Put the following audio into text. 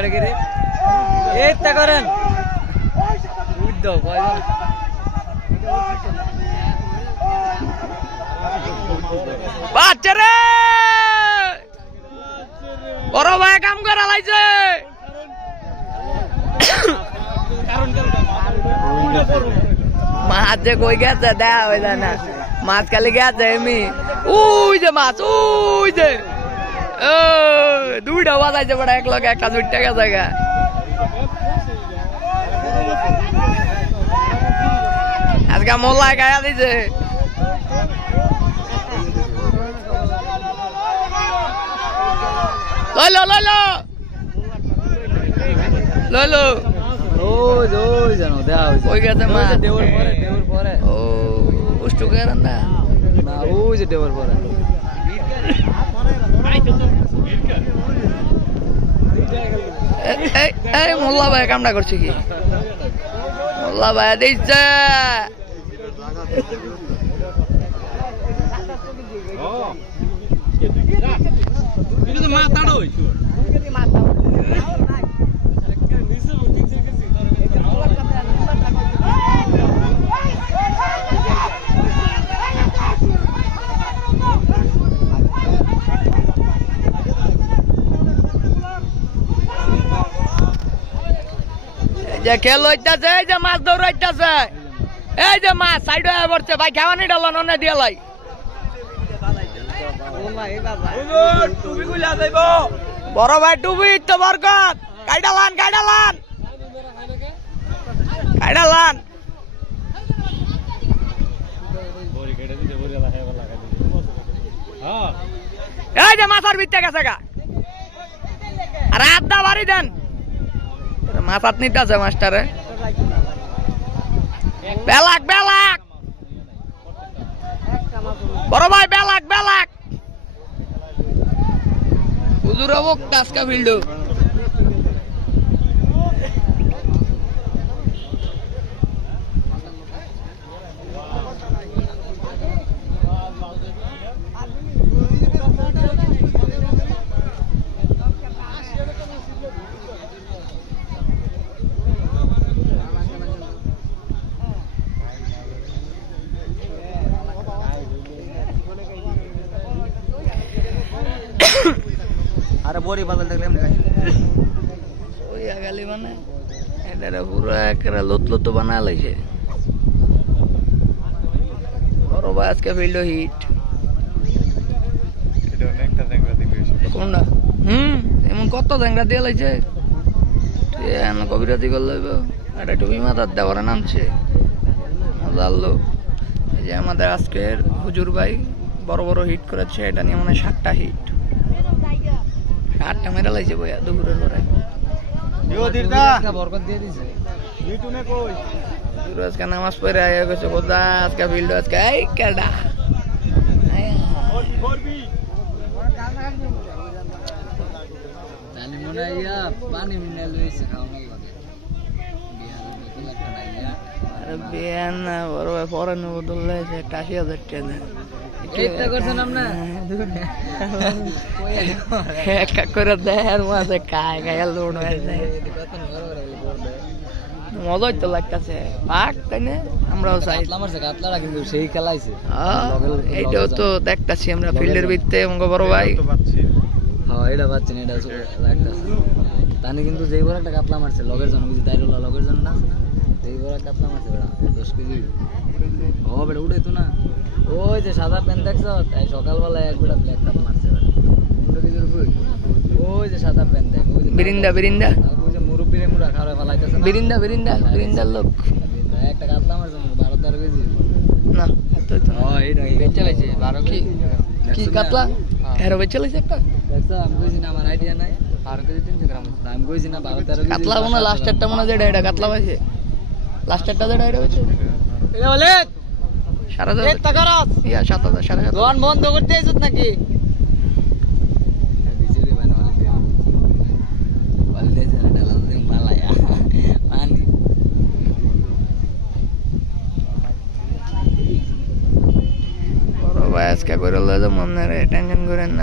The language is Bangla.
করে কি রে এইটা করেন বুঝ দাও কয়জন বাচ্চা রে বড় ভাই কাম করে লাইছে মাছ যে কই গেছে দেয়া হয়ে যায় না মাছ খালি গেছে এমনি ওই যে মাছ ওই যে দুইটা বাজাইছে বড় এক লগে একটা দুইটা গেছে গা আজকে মোল্লায় গায়া দিছে লইলো লইলো লইলো ওই জানো দেয়া হইছে ওই গেছে মা দেওর পরে ও উষ্টু করেন না না ওই যে দেওর পরে এই মোল্লা ভাই কামটা করছে কি মোল্লা ভাই দিচ্ছে যে খেল হইতাছে এই যে মাছ দৌড়াইতাছে এই যে মাছ সাইড হয়ে পড়ছে ভাই খাওয়ানি ডালান অন্য দিয়ে লাই বড় ভাই টুবি তো বরকত কাইডালান কাইডালান কাইডালান এই যে মাছের ভিতরে গেছে গা আর আড্ডা বাড়ি দেন মাছ হাত নিতে আছে মাস্টারে বেলাক বেলাক বড় ভাই বেলাক বেলাক হুজুর অবক টাস্কা ফিল্ড আরে বড়ি বাজার দেখলে এমনি খাই ওই আগালি মানে এটা পুরো একটা লত লত বানায় লাইছে বড় ভাই আজকে ফিল্ড হিট এটা অনেকটা জ্যাংরা দিবে কোনটা এমন কত জ্যাংরা দিয়ে লাইছে কবিরাতি করলে এটা টুপি মাথার দেওয়ারে নামছে মজার লোক এই যে আমাদের আজকের হুজুর ভাই বড় বড় হিট করেছে এটা নিয়ে মনে হয় 7টা হিট 8টা মেরা লাইছে বইয়া দুপুরের পরে বরকত দিয়ে দিছে মিটুনে কই আজকে নামাজ পড়ে আয়া গেছে কোথা আজকে ফিল্ড আজকে এই কেডা তাহলে মনে হয় পানি মিনারেল হয়েছে খাওয়ানো লাগে আরে বিয়ান না বড় ভাই ফরেন বদল লাইছে 80,000 টাকা এইটা করছেন আপনি এক করে দেহের মাঝে খায় খায় লোড হয়ে যায় মজাই তো লাগতেছে পাক তাই না আমরাও চাই কাতলারা কিন্তু সেই খেলাইছে এইটাও তো দেখতেছি আমরা ফিল্ডের ভিতরে অঙ্গ বড় ভাই হ্যাঁ এটা পাচ্ছেন এটা লাগতেছে তানি কিন্তু যেই বড় একটা কাতলা মারছে লগের জন্য বুঝি দাইরুল্লাহ লগের জন্য না যেই বড় কাতলা মারছে বেড়া 10 কেজি ও বেড়া উঠে তো না ওই যে সাদা প্যান্ট দেখছো তাই সকালবেলায় এক বেড়া ব্ল্যাক কাপ মারছে বেড়া 15 কেজির উপর ওই যে সাদা প্যান্ট দেখ ওই যে বিরিন্দা বিরিন্দা ওই যে মুরব্বিরে মুড়া খাওয়া ফলাইতেছে না বিরিন্দা বিরিন্দা বিরিন্দার লোক একটা কাতলা মারছে 12-13 কেজি না এতই তো ও এইটা বেচে লাইছে 12 কি কি কাতলা এর বেচে লাইছে একটা দেখছো আমি কইছি না আমার আইডিয়া নাই 12 কেজি 300 গ্রাম আমি কইছি না 12-13 কেজি কাতলা মনে লাস্টেরটা মনে যেটা এটা কাতলা পাইছে লাস্টেরটা যেটা এটা হইছে এটা বলে 7,000 টাকা ইয়া 7,000 7,000 দোকান বন্ধ করতে আইছত নাকি বিজেপি বানালে দে বলতে যারা ডালা দিন পালায়া পানি বড় ভাই আজকে করে লয়ে মনে রে টেনশন করেন না